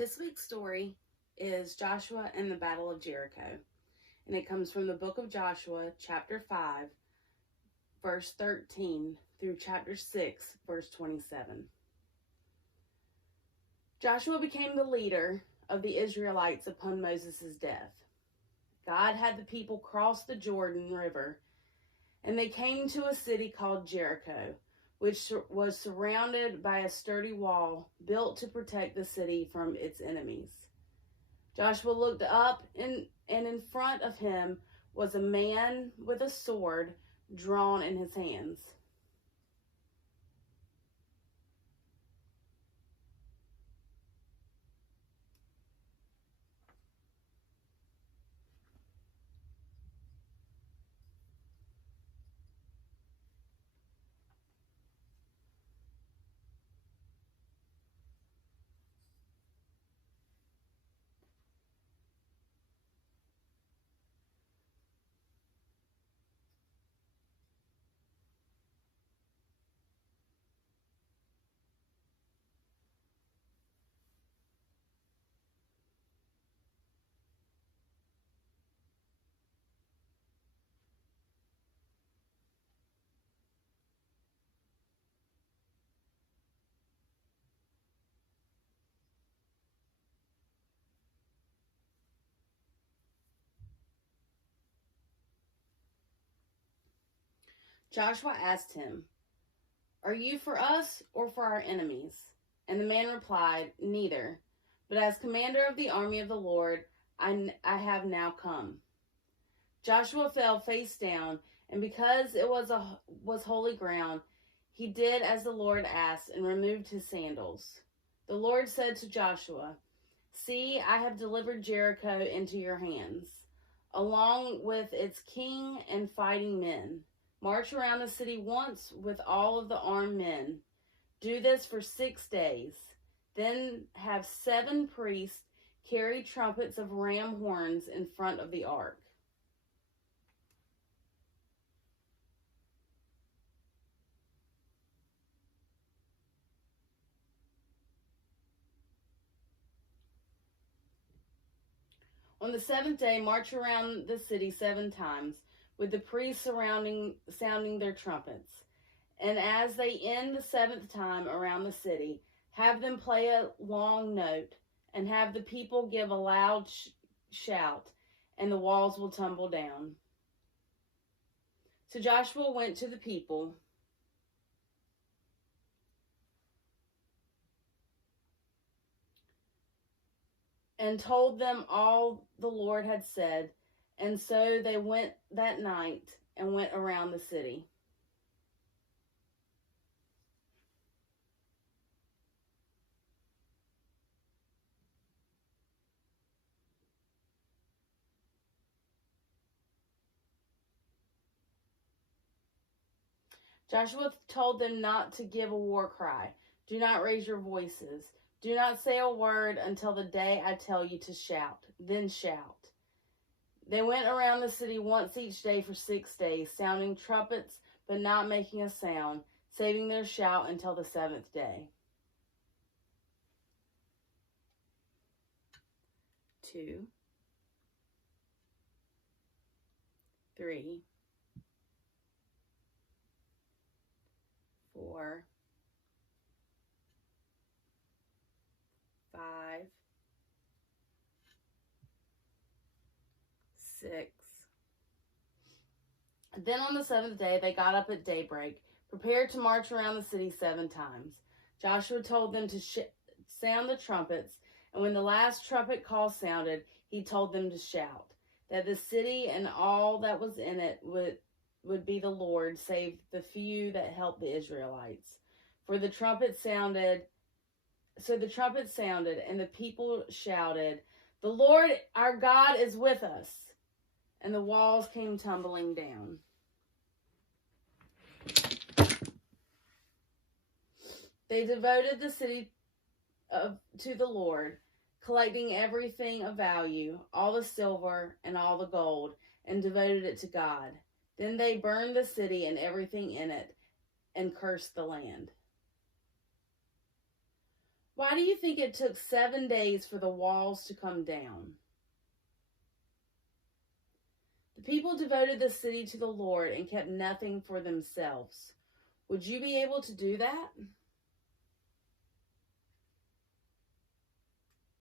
This week's story is Joshua and the Battle of Jericho, and it comes from the book of Joshua, chapter 5, verse 13, through chapter 6, verse 27. Joshua became the leader of the Israelites upon Moses' death. God had the people cross the Jordan River, and they came to a city called Jericho, which was surrounded by a sturdy wall built to protect the city from its enemies. Joshua looked up, and in front of him was a man with a sword drawn in his hands. Joshua asked him, "Are you for us or for our enemies?" And the man replied, "Neither. But as commander of the army of the Lord, I have now come." Joshua fell face down, and because it was holy ground, he did as the Lord asked and removed his sandals. The Lord said to Joshua, "See, I have delivered Jericho into your hands, along with its king and fighting men. March around the city once with all of the armed men. Do this for 6 days. Then have 7 priests carry trumpets of ram horns in front of the ark." On the 7th day, march around the city 7 times, with the priests sounding their trumpets. And as they end the 7th time around the city, have them play a long note, and have the people give a loud shout, and the walls will tumble down. So Joshua went to the people and told them all the Lord had said, and so they went that night and went around the city. Joshua told them not to give a war cry. Do not raise your voices. Do not say a word until the day I tell you to shout. Then shout. They went around the city once each day for 6 days, sounding trumpets but not making a sound, saving their shout until the 7th day. 2, 3, 4, 5, 6. Then on the 7th day, they got up at daybreak, prepared to march around the city 7 times. Joshua told them to sound the trumpets, and when the last trumpet call sounded, he told them to shout, that the city and all that was in it would be the Lord, save the few that helped the Israelites. So the trumpet sounded, and the people shouted, "The Lord our God is with us." And the walls came tumbling down. They devoted the city to the Lord, collecting everything of value, all the silver and all the gold, and devoted it to God. Then they burned the city and everything in it, and cursed the land. Why do you think it took 7 days for the walls to come down? The people devoted the city to the Lord and kept nothing for themselves. Would you be able to do that?